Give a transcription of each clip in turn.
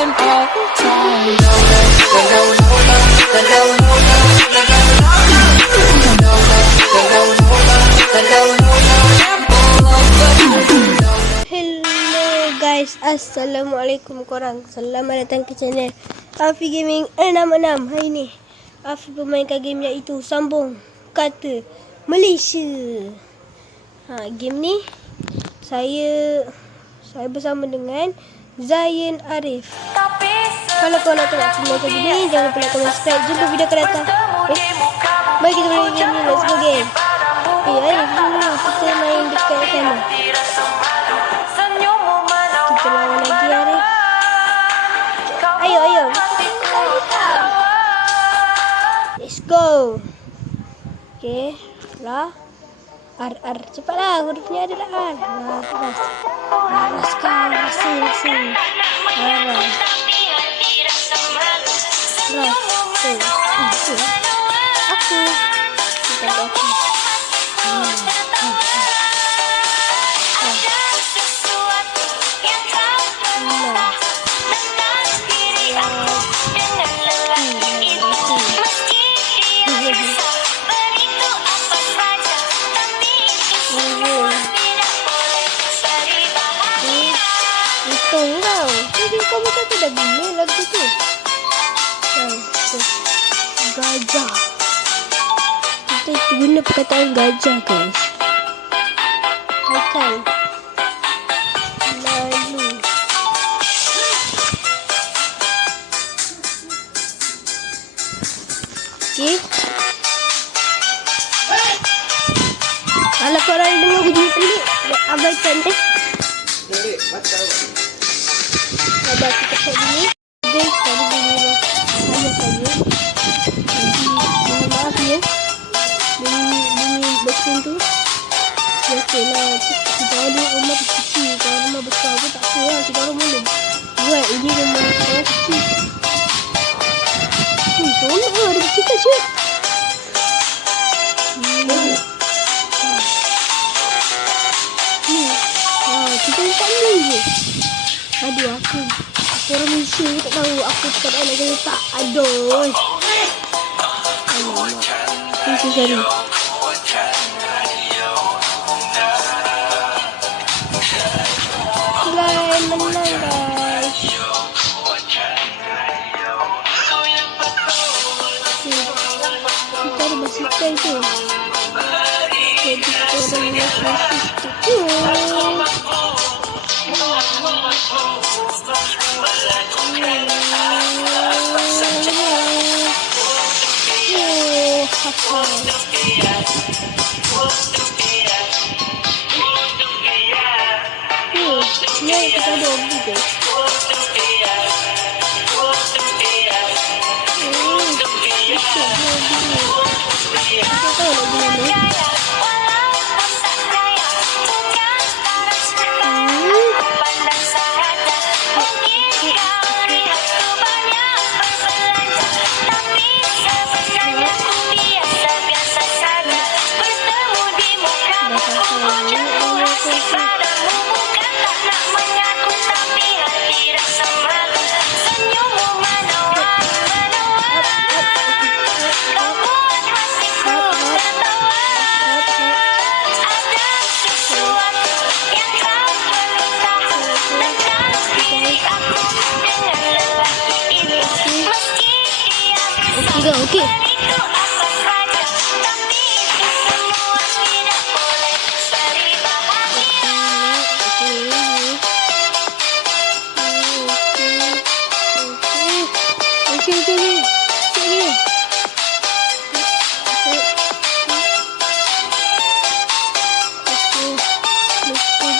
them all time. Hello guys, Assalamualaikum korang. Selamat datang ke channel Afi Gaming 66. Hari ni Afi bermainkan game iaitu Sambung Kata Malaysia. Game ni saya bersama dengan Zayan Arif. Kalau kau nak tengok semua video ni, jangan lupa like, comment, subscribe. Jumpa video akan datang. Mari kita main game ni. Let's go game. Arif dulu kita main dekat sana. Kita lawan lagi Arif. Ayo. Let's go. Okay. Lah. R. Cepatlah. Hurufnya adalah R. Terus. Sekarang. Rasa. Aku. Kita aku. Hitung kau. Jadi kamu kata dah gini lagu tu. Gajah. Kita guna perkataan gajah guys. Makan. Lalu. Okay. Kalau korang dengar bunyi pelik, abaikan deh. Pelik, macam Sabar kita cek dulu. Guys, tadi bunyi banyak saja. Jadi, mohon maaf ya. Bunyi mesin tu. Biasalah, kita ada rumah kecil. Kalau rumah besar pun tak apa lah. Kita orang boleh buat. Ini rumah orang kecil. Seronok lah. Ada bercakap cik. Kita letak ni je. Aduh, aku orang Malaysia ni tak tahu apa perkataan nak letak. Aduh. Alamak. Sorry. Selain menang guys. Kita ada basikal tu. Jadi kita ada basikal tu. Ni kita ada obi guys. Okey.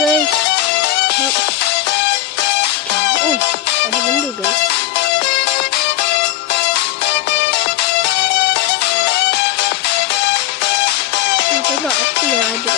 Guys. Ada benda guys. Tengok apa yang ada.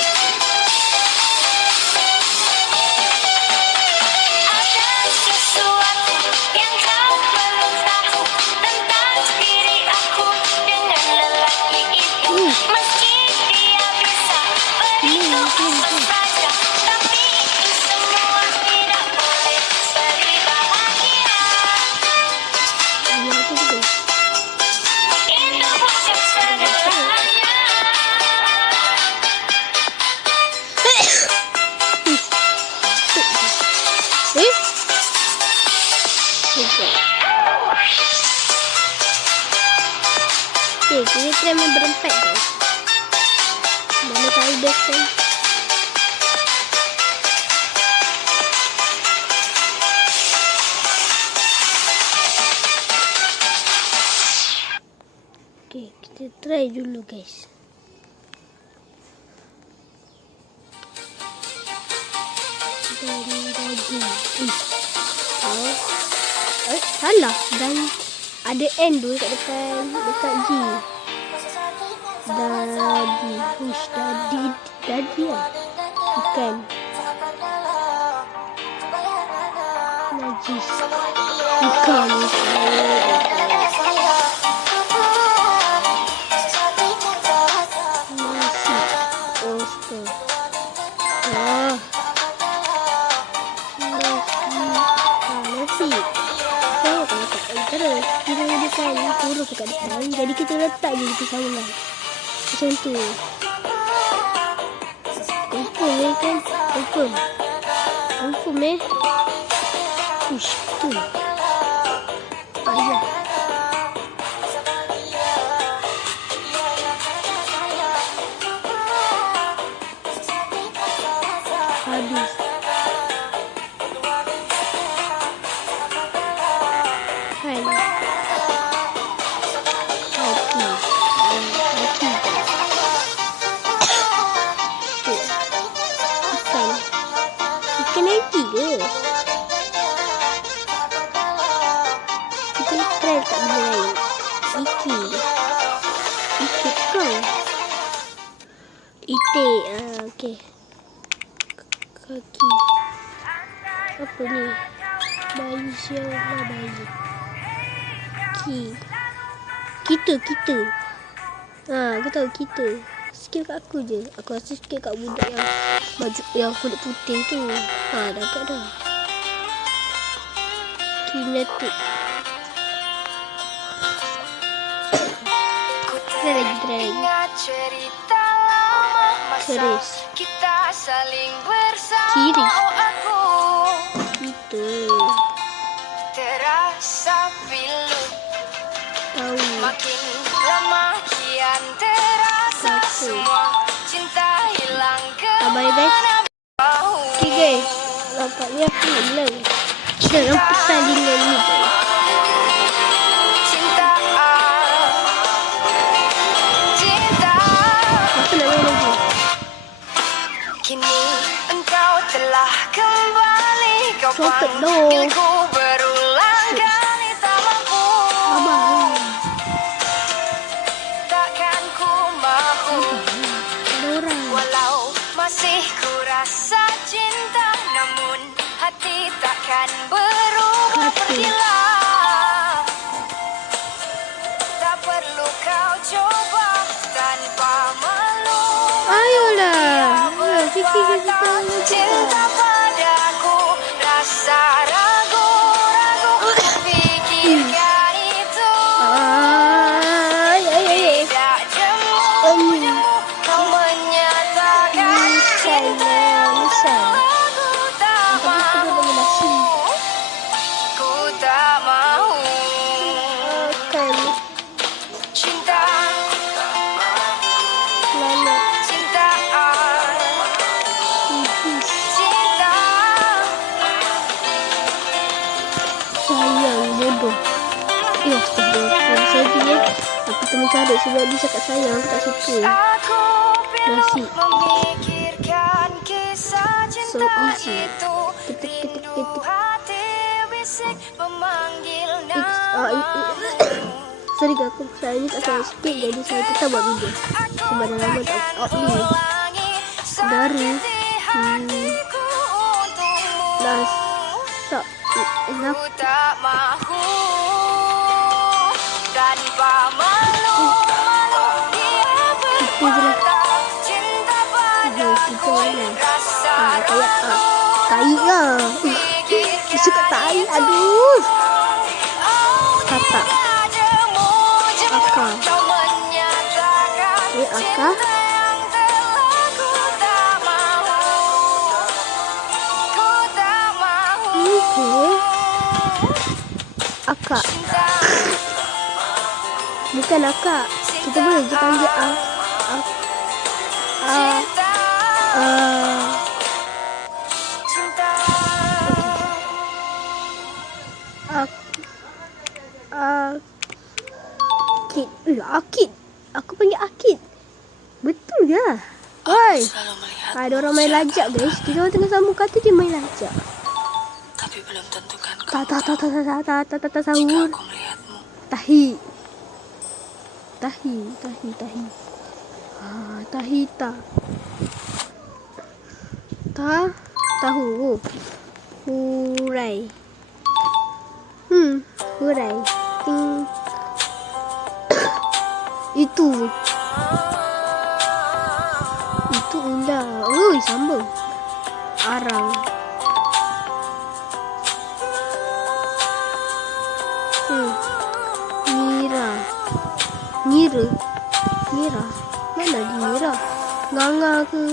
Sekejap. Okay, kita try main berempat guys. Mana tahu best kan? Okay, kita try dulu guys. Salah. Dan ada N tu kat depan, dekat G. Dadi. Ush, dadi. Dadi lah. Bukan. Najis. Bukan. Nasi. Oster. Ah. Nasi. Terus kita jadikan huruf kat depan. Jadi kita letak je di saluran. Macam tu. Confirm kan? Confirm Ush, tu. Ayah. Habis. Hai. Ikan lagi ke? Kita try tak benda lain. Iki kau. Itik. Okay. Kaki. Apa ni? Bayi siapa bayi? Kita. Aku tahu kita. Skill kat aku je. Aku rasa skill kat budak yang baju yang kulit putih tu. Dapat dah. Kinetic. Try lagi. Keris. Kiri. Kita. Tahu. Makin lama kian terasa semua cinta hilang Bye guys. Okay guys. Nampaknya aku hilang. Dalam pertandingan ni guys. cinta Apa nak main lagi? kini engkau telah kembali kau Cepet dong. panggilku berulang kali tak mampu Abang. takkan ku mahu Ada orang. walau masih ku rasa cinta namun hati takkan berubah Hati. pergilah tak perlu kau coba tanpa malu Ayolah. Fikir kita cinta padaku rasa ragu-ragu pikirkan itu tidak jemu-jemu kau menyatakan cinta aku tak mahu ku tak mahu Kan. cinta Mana? cinta Tipis. cinta Sayang bodoh. Astagfirullah. Saya gini. Aku teman cari sebab dia cakap sayang. Aku tak suka. Aku Nasi. memikirkan kisah So cinta easy. itu rindu hati bisik memanggil namamu Sorry aku saya ni tak saya speak. Jadi saya tetap buat video. Sebab dah lama tak upload. Dari hatiku untukmu Lasak. Enak. ku tak mahu tanpa malu dia Itu je lah. berkata cinta Kita padaku mana? rasa Kayak ragu tai lah. Dia suka tai. Aduh. Katak. Akar. Ni akar. Okey. Akak. Bukan akak. Kita boleh je panggil Akid. Akid. Aku panggil Akid. Betul ke? Oi. Ada orang main lajak, guys. Kita orang tengah sambung kata dia main lajak. Tapi belum tentu kan Tak jika sahur. aku melihatmu. Tahi. Tahi ta. Tahu. Hurai. Hurai. Ting. Itu ular. Oi, sambung. Arang. Mira. Mana di Mira? Nganga ke?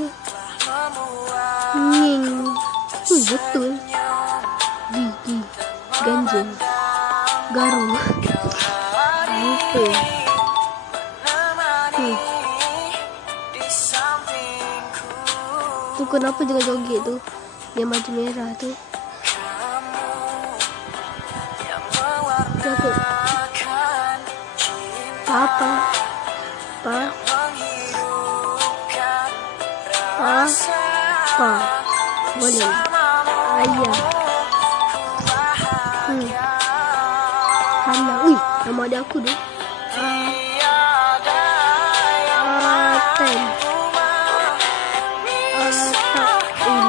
Ning. Betul. Gigi. Ganjil. Garu. Lupa. Tu kenapa jangan joget tu? Yang baju merah tu. Takut. Papa. Boleh. Ayah. Hana. Ui, nama adik aku tu.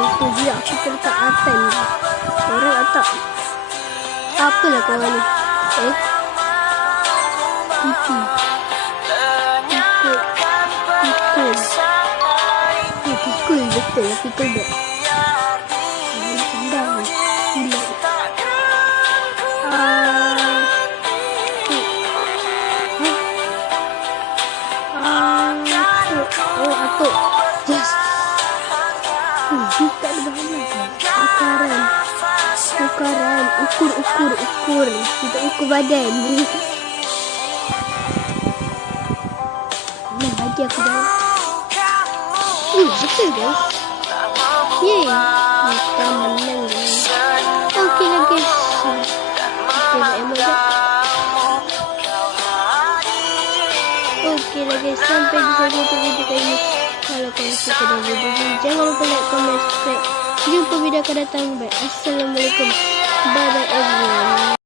Lupa dia. Aku terletak Aten. Orang letak. Apalah korang ni? Pipi. Pikul betul lah. Pikul tak? Sedang. Gila. Atuk. Yes. Tak ada bahan. Ukaran. Ukur. Kita ukur badan. Bagi aku dah. Betul guys. Yeay. Kita menang guys. Okey lah guys. Okey lah guys. Sampai di sini untuk video kali ini. Kalau korang suka dengan video ini, jangan lupa like, comment, subscribe. Jumpa video akan datang. Bye. Assalamualaikum. Bye bye everyone.